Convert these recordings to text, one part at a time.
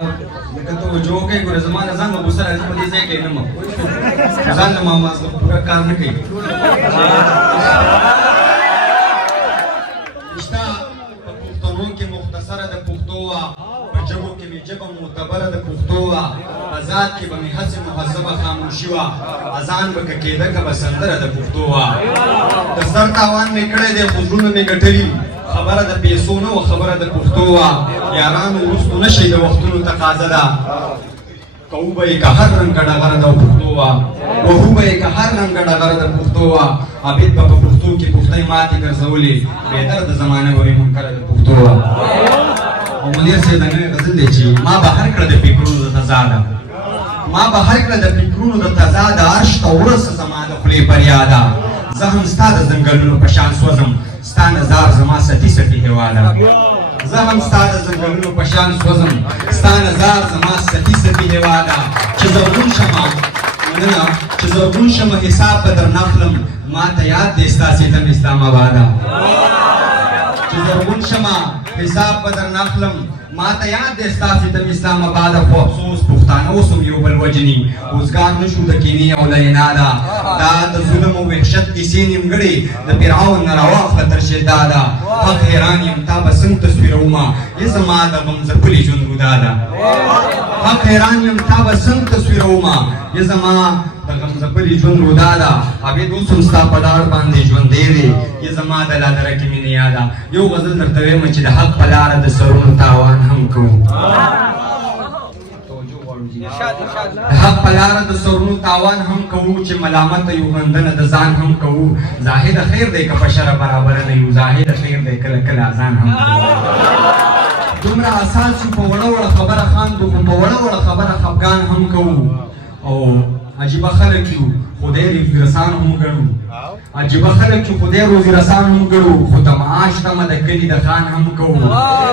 तो जो काही गरज मला सांग बुसरा मध्ये जाय काही ना मग सांग मामा पूरा कारण काही इश्ता पुख्तनों के मुख्तसर द पुख्तोवा बजगो के में जब मुतबर द पुख्तोवा आजाद के बमी हसन मुहज्जबा खामोशीवा अजान बक केदा का बसंदर द पुख्तोवा दस्तर तावान में कड़े दे खुजून में गठली خبره د پیسو نه او خبره د پښتو وا یارانو وروستو نشي د وختونو تقاضا ده کوبه که هر رنګ ډغره د پښتو وا وهوبه که هر رنګ ډغره د پښتو وا عبید په پښتو کې پښتۍ ماتې ګرځولې بهتر د زمانه ورې منکر د پښتو وا او منیر سي دغه غزل دی چې ما بهر کړ د فکرونو د تضاد ما بهر کړ د فکرونو د تضاد عرش ته ورس زمانه خپلې پریادا زه هم ستا د ځنګلونو په شان سوځم ستا نظار زما ستی ستی هواله زه هم ستا د ځنګلونو په شان سوځم ستا نظار زما ستی ستی هواله چې زرغون شمه مننه چې زرغون شمه حساب به در نخلم ما ته یاد دی ستا سیتم اسلام آباده چې زرغون شمه حساب به در نخلم ما ته یاد دی ستا سیتم اسلام آباده خو افسوس پښتانه اوس هم یو بل وجني اوزګار نشو د کینې او د عناده دا د ظلم او وحشت کیسې نیمګړې د فرعون نه راواخله تر شداده حق حیران یم تا به څنګه تصویرومه یې زما د غم ځپلې ژوند روداده حق حیران یم تا به څنګه تصویرومه یې زما د غم ځپلې ژوند روداده عبید اوس هم ستا په لار باندې ژوندی دی یې زما د لادره کې مینې یاده یو غزل درته وایم چې د حق په لاره د سرونو تاوان هم کوو حق پلاره د سرونو تاوان هم کوو چې ملامت یو غندنه د ځان هم کوو زاهد خیر دی که په شر برابر نه یو زاهد خیر دی کله کله اذان هم کوو دومره اساس چې په وړه وړه خبره خاندو خو په وړه وړه خبره خفګان هم کوو او عجیبه خلک یو خدای روزګرسان هم ګڼو عجیبه خلک چې خدای روزګرسان هم ګڼو خو د معاش تمه د کلي د خان هم کوو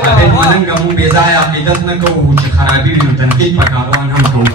عبید ملنګه مو بې ځایه عقیدت نه کوو چې خرابي وي نو تنقید په کاروان هم کوو